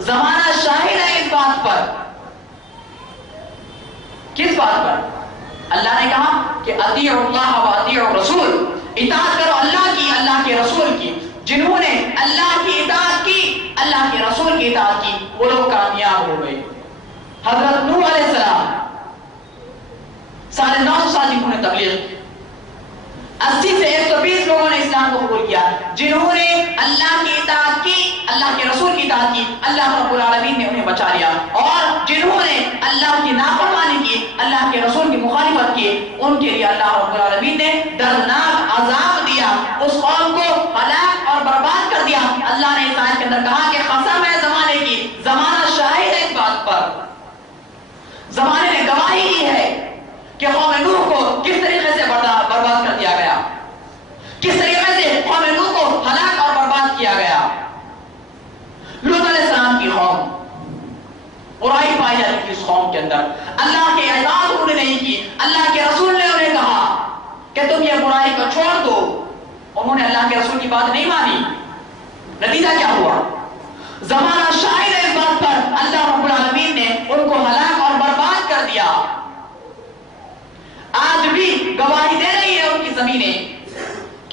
زمانہ شاہد ہے اس بات پر. کس بات پر؟ اللہ نے کہا کہ اطیعوا اللہ و اطیعوا الرسول، اطاعت کرو اللہ کی، اللہ کے رسول کی. جنہوں نے اللہ کی اطاعت کی، اللہ کے رسول کی اطاعت کی، وہ لوگ کامیاب ہو گئے. حضرت نوح علیہ السلام 950 سال جنہوں نے تبلیغ کی، 80 سے 120 لوگوں نے اسلام کو قبول کیا. جنہوں نے اللہ کی اطاعت کی، اللہ کے رسول کی اطاعت کی، اللہ رب العالمین نے انہیں بچا لیا. اور جنہوں نے اللہ کی نافرمانی کی، اللہ کے رسول کی مخالفت کی، ان کے لیے اللہ رب العالمین نے دردناک عذاب دیا، اس قوم کو ہلاک اور برباد کر دیا. اللہ نے اس آیت کے اندر کہا کہ قسم ہے زمانے کی، زمانہ شاہد ہے اس بات پر، زمانے نے گواہی دی ہے کہ قوم نوح کو کس طریقے سے برباد کر دیا گیا، کس طریقے سے قوم نوح کو ہلاک اور برباد کیا گیا. لوط علیہ السلام کی قوم، برائی پائی جاتی تھی اس قوم کے اندر، اللہ کے اطاعت انہوں نے نہیں کی. اللہ کے رسول نے انہیں کہا کہ تم یہ برائی کو چھوڑ دو، انہوں نے اللہ کے رسول کی بات نہیں مانی. نتیجہ کیا ہوا؟ زمانہ شاہد ہے اس بات پر، اللہ رب العالمین نے ان کو ہلاک اور برباد کر دیا. آج بھی گواہی دے رہی ہے ان کی زمینیں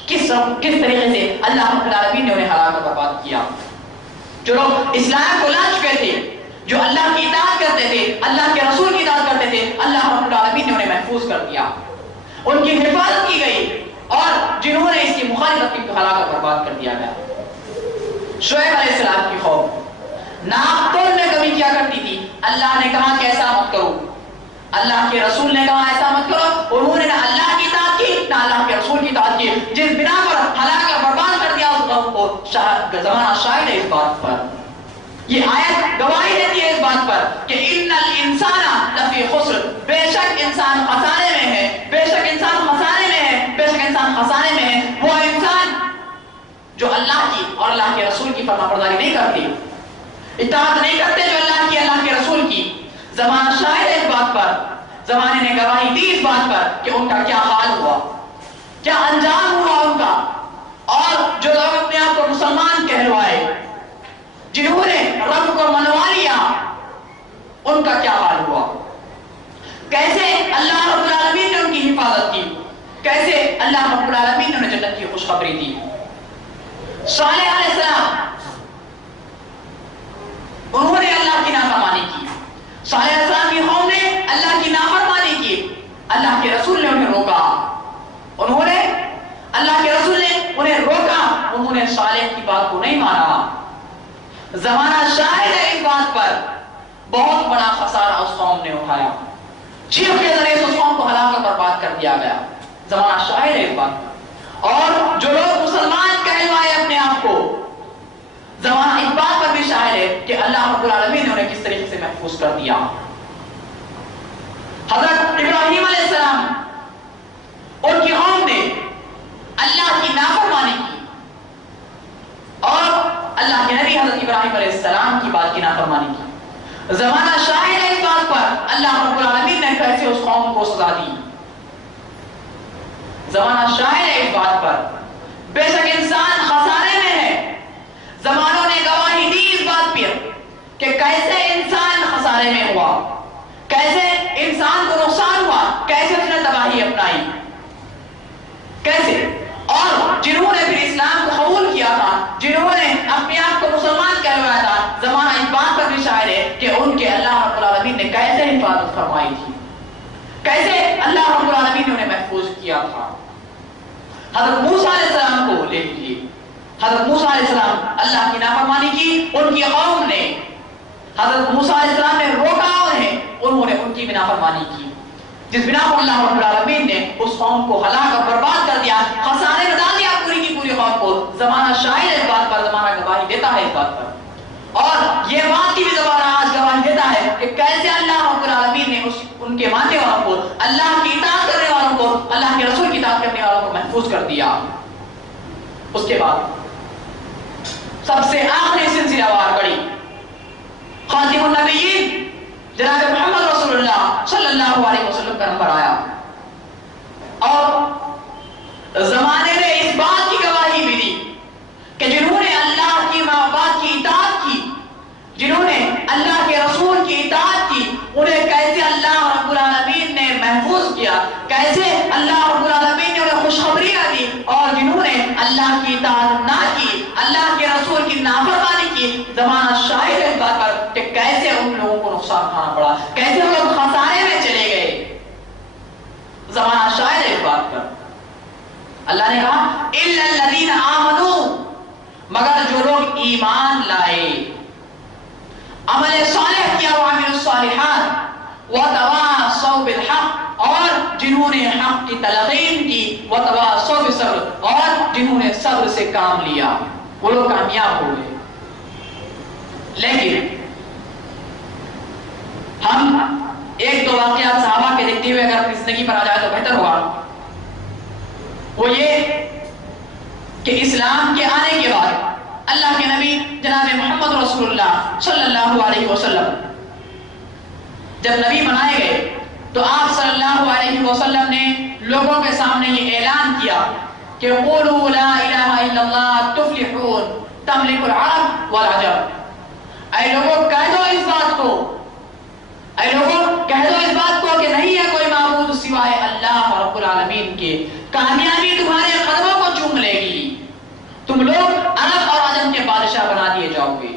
کس طریقے سے اللہ رب العالمین نے انہیں ہلاک اور برباد کیا. جو لوگ اسلام کو لا چکے تھے، جو اللہ کی اطاعت کرتے تھے، اللہ کے رسول کی اطاعت کرتے تھے، اللہ رب العالمین نے انہیں محفوظ کر دیا، ان کی حفاظت کی گئی. اور جنہوں نے اس کی مخالفت کی تو ہلاک اور برباد کر دیا گیا. شعیب علیہ السلام کی قوم ناک توڑ میں کمی کیا کرتی تھی، اللہ نے کہا کہ ایسا مت کرو، اللہ کے رسول نے کہا ایسا مت کرو. انہوں نے نہ اللہ کی اطاعت کی نہ اللہ کے رسول کی اطاعت کی، جس بنا پر ہلاک اور برباد کر دیا اس قوم کو. زمانہ شاہد ہے اس بات پر، یہ آیت گواہی دیتی ہے اس بات پر کہ ان الانسان لفی خسر، بے شک انسان خسارے میں ہے، بے شک انسان خسارے میں ہے، بے شک انسان خسارے میں ہے. وہ انسان جو اللہ کی اور اللہ کے رسول کی فرمانبرداری نہیں کرتی، اطاعت نہیں کرتے جو اللہ کی اللہ کے رسول کی. زمانہ شاہد ہے اس بات پر، زمانے نے گواہی دی اس بات پر کہ ان کا کیا حال ہوا، کیا انجام ہوا ان کا. اور جو لوگ اپنے آپ کو مسلمان کہلوائے، جنہوں نے رب کو منوا لیا، ان کا کیا حال ہوا. کیسے اللہ رب العالمین نے ان کی حفاظت کی، کیسے اللہ رب العالمین نے انہیں جنت کی خوشخبری دی. صالح علیہ السلام، انہوں نے اللہ کی نافرمانی کی. صالح علیہ السلام کی قوم نے اللہ کی نافرمانی کی، اللہ کے رسول نے انہیں روکا، انہوں نے اللہ کے رسول نے انہیں روکا، انہوں نے صالح کی بات کو نہیں مانا. زمانہ شاہد ہے اس بات پر، بہت بڑا خسارہ اس قوم نے اٹھایا، چیخ کے ذریعے اس قوم کو ہلاک اور برباد کر دیا گیا. زمانہ شاہد ہے اس بات پر. اور جو لوگ مسلمان کہلوائے اپنے آپ کو، زمانہ اس بات پر بھی شاہد ہے کہ اللہ رب العالمین نے انہیں کس طریقے سے محفوظ کر دیا. حضرت ابراہیم علیہ السلام، ان کی قوم نے اللہ کی نافرمانی کی اور اللہ کے نبی حضرت ابراہیم علیہ السلام کی بات کی نافرمانی کی. زمانہ شاہد ہے اس بات پر، اللہ رب العالمین نے کیسے اس قوم کو سزا دی. زمانہ شاہد ہے اس بات پر، بے شک انسان خسارے میں ہے. زمانوں نے گواہی دی اس بات پر کہ کیسے انسان خسارے میں ہوا، کیسے انسان کو نقصان ہوا، کیسے اس نے تباہی اپنائی، کیسے. اور جنہوں نے پھر اسلام کو قبول کیا تھا، جنہوں نے اپنے آپ کو مسلمان کہلوایا تھا، زمانہ اس بات پر بھی شاہد ہے کہ ان کے اللہ رب العالمین نے کیسے حفاظت فرمائی تھی، کیسے اللہ رب العالمین نے انہیں محفوظ کیا تھا. حضرت موسیٰ علیہ السلام کو لے لیجیے. حضرت موسیٰ علیہ السلام اللہ کی نافرمانی کی، ان کی قوم نے حضرت موسیٰ علیہ السلام نے روکا انہوں نے ان کی بھی نافرمانی کی، جس بنا پر اللہ رب العالمین نے اس قوم کو ہلاک اور برباد کر دیا، خسارے میں ڈال دیا پوری کی پوری قوم کو. زمانہ شاہد ہے اس بات پر، زمانہ گواہی دیتا ہے اس بات پر. اور یہ بات کی بھی زمانہ آج گواہی دیتا ہے کہ کیسے اللہ رب العالمین نے ان کے ماننے والوں کو، اللہ کی اطاعت کرنے والوں کو، اللہ کے رسول کی اطاعت کرنے والوں کو محفوظ کر دیا. اس کے بعد سب سے آخری سلسلہ وار پڑی، خاتم النبیین جناب محمد رسول اللہ صلی اللہ علیہ وسلم کا نمبر آیا. اور زمانے نے اس بات کی گواہی بھی دی کہ جنہوں نے اللہ کی بات کی اطاعت کی، جنہوں زمانہ شاہد ہے اس بات پر کہ کیسے ان لوگوں کو نقصان کھانا پڑا، کیسے وہ لوگ خسارے میں چلے گئے، زمانہ شاہد ہے اس بات پر۔ اللہ نے کہا اِلَّا الَّذِينَ آمَنُوا، مگر جو لوگ ایمان لائے، عمل صالح کیا، وعملوا الصالحات، وتواصوا بالحق، اور جنہوں نے حق کی تلقین کی، وتواصوا بالصبر، اور جنہوں نے صبر سے کام لیا، وہ لوگ کامیاب ہو گئے۔ لیکن ہم ایک دو واقعات صحابہ کے دیکھتے ہوئے اگر اپنی زندگی پر آ جائے تو بہتر ہوگا۔ وہ یہ کہ اسلام کے آنے کے بعد اللہ کے نبی جناب محمد رسول اللہ صلی اللہ علیہ وسلم جب نبی بنائے گئے تو آپ صلی اللہ علیہ وسلم نے لوگوں کے سامنے یہ اعلان کیا کہ قولوا لا الہ الا اللہ تفلحون تملک العرب والعجم، اے لوگوں کہہ دو اس بات کو، اے لوگوں کہہ دو اس بات کو کہ نہیں ہے کوئی معبود سوائے اللہ رب العالمین کے، کامیابی تمہارے قدموں کو چوم لے گی، تم لوگ عرب اور عجم کے بادشاہ بنا دیے جاؤ گے،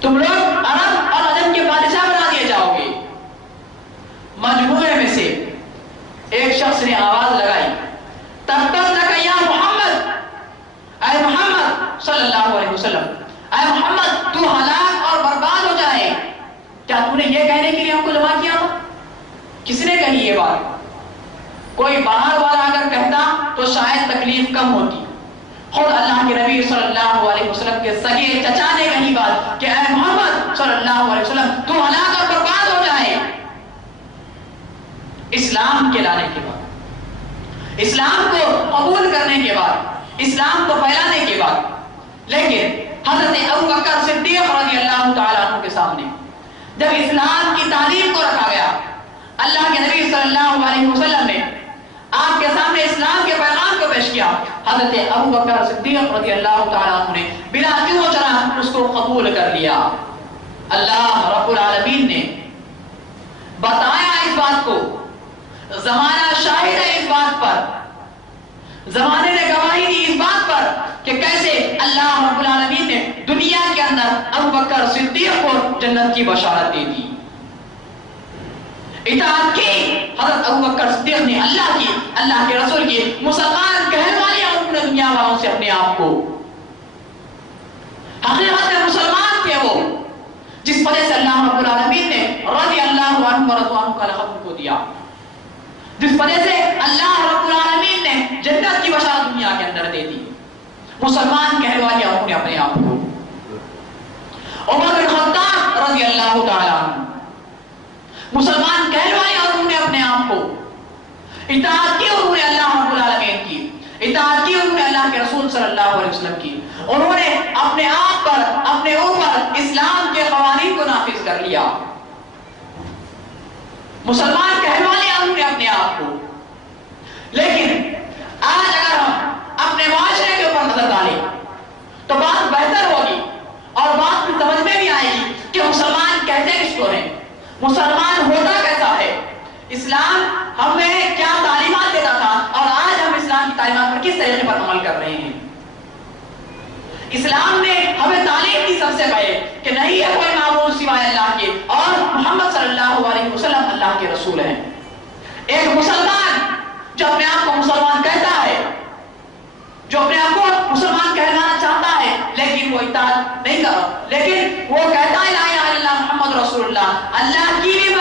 تم لوگ عرب اور عجم کے بادشاہ بنا دیے جاؤ گے۔ مجموعے میں سے ایک شخص نے آواز لگائی تبت لک یا محمد، اے محمد صلی اللہ علیہ وسلم، اے محمد تو ہلاک اور برباد ہو جائے، کیا تو نے یہ کہنے کے لیے ہم کو جمع کیا تھا؟ کس نے کہی یہ بات؟ کوئی باہر والا اگر کہتا تو شاید تکلیف کم ہوتی، خود اللہ کے نبی صلی اللہ علیہ وسلم کے سگے چچا نے کہی بات کہ اے محمد صلی اللہ علیہ وسلم تو ہلاک اور برباد ہو جائے۔ اسلام کے لانے کے بعد، اسلام کو قبول کرنے کے بعد، اسلام کو پھیلانے کے بعد، لیکن حضرت ابوبکر صدیق رضی اللہ تعالیٰ عنہ کے سامنے جب اسلام کی تعلیم کو رکھا گیا، اللہ کے نبی صلی اللہ علیہ وسلم نے آپ کے سامنے اسلام کے پیغام کو پیش کیا، حضرت ابوبکر صدیق رضی اللہ تعالیٰ عنہ نے بلا کیوں چرا اس کو قبول کر لیا۔ اللہ رب العالمین نے بتایا اس بات کو، زمانہ شاہد ہے اس بات پر، زمانے نے گواہی دی اس بات پر کہ کیسے اللہ رب العالمین نے دنیا کے اندر ابوبکر صدیق کو جنت کی بشارت دے دی۔ اطاعت کی حضرت ابوبکر صدیق نے اللہ کی، اللہ کے رسول کی، مسلمان کہلوانے اور اپنے دنیا والوں سے اپنے آپ کو، حقیقت میں مسلمان تھے وہ، جس وجہ سے اللہ رب العالمین نے رضی اللہ عنہ ورضوانہ کا لقب ان کو دیا، جس وجہ سے اللہ رب العالمین نے جنت کی بشارت دنیا کے اندر دے دی۔ مسلمان کہلوانے اور اپنے اپنے آپ کو، عمر بن خطاب رضی اللہ تعالیٰ عنہ مسلمان کہلوائے اور انہوں نے اپنے آپ کو، اطاعت کی انہوں نے اللہ رب العالمین کی، اطاعت کی انہوں نے اللہ کے رسول صلی اللہ علیہ وسلم کی، انہوں نے اپنے آپ پر، اپنے اوپر اسلام کے قوانین کو نافذ کر لیا۔ مسلمان کہلوائے انہوں نے اپنے آپ کو، لیکن آج اگر ہم اپنے معاشرے کے اوپر نظر ڈالیں تو بات بہتر ہوگی اور بات سمجھ میں بھی آئے گی کہ مسلمان کہتے کس کو ہیں، مسلمان ہوتا کیسا ہے، اسلام ہمیں کیا تعلیمات دیتا تھا اور آج ہم اسلام کی تعلیمات پر کس طریقے پر عمل کر رہے ہیں۔ اسلام نے ہمیں تعلیم دی سب سے پہلے کہ نہیں ہے کوئی معبود سوائے اللہ کے اور محمد صلی اللہ علیہ وسلم اللہ کے رسول ہیں۔ ایک مسلمان جو اپنے آپ کو مسلمان کہتا ہے، جو اپنے آپ کو مسلمان کہلانا چاہتا ہے لیکن وہ اطاعت نہیں کر رہا، لیکن وہ کہتا ہے لا الہ الا اللہ محمد رسول اللہ، اللہ کی بھی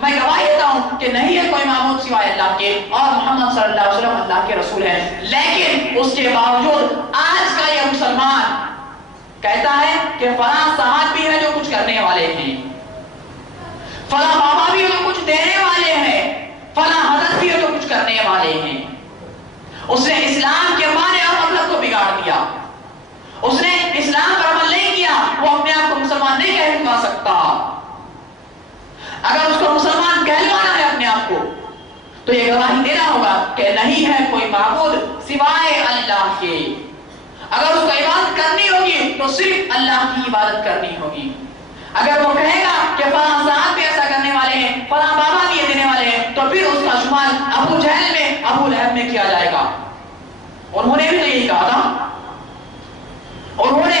میں گواہی دیتا ہوں کہ نہیں ہے کوئی معبود سوائے اللہ کے اور محمد صلی اللہ علیہ وسلم اللہ کے رسول ہیں، لیکن اس کے باوجود آج کا یہ مسلمان کہتا ہے کہ فلاں صاحب بھی ہے جو کچھ کرنے والے ہیں، فلاں بابا بھی ہے جو کچھ دینے والے ہیں، فلاں حضرت بھی ہے جو کچھ کرنے والے ہیں۔ اس نے اسلام کے معنی اور مطلب کو بگاڑ دیا، اس نے اسلام پر عمل نہیں کیا، وہ اپنے آپ کو مسلمان نہیں کہلوا سکتا۔ اگر اس کو مسلمان کہلوانا ہے اپنے آپ کو تو یہ گواہی دینا ہوگا کہ نہیں ہے کوئی معبود سوائے اللہ کے، اگر اس کو عبادت کرنی ہوگی تو صرف اللہ کی عبادت کرنی ہوگی۔ اگر وہ کہے گا کہ فلاں صاحب بھی ایسا کرنے والے ہیں، فلاں بابا بھی یہ دینے والے ہیں، تو پھر اس کا شمار ابو جہل میں، ابو لہب میں کیا جائے گا۔ انہوں نے بھی تو یہی کہا تھا، انہوں نے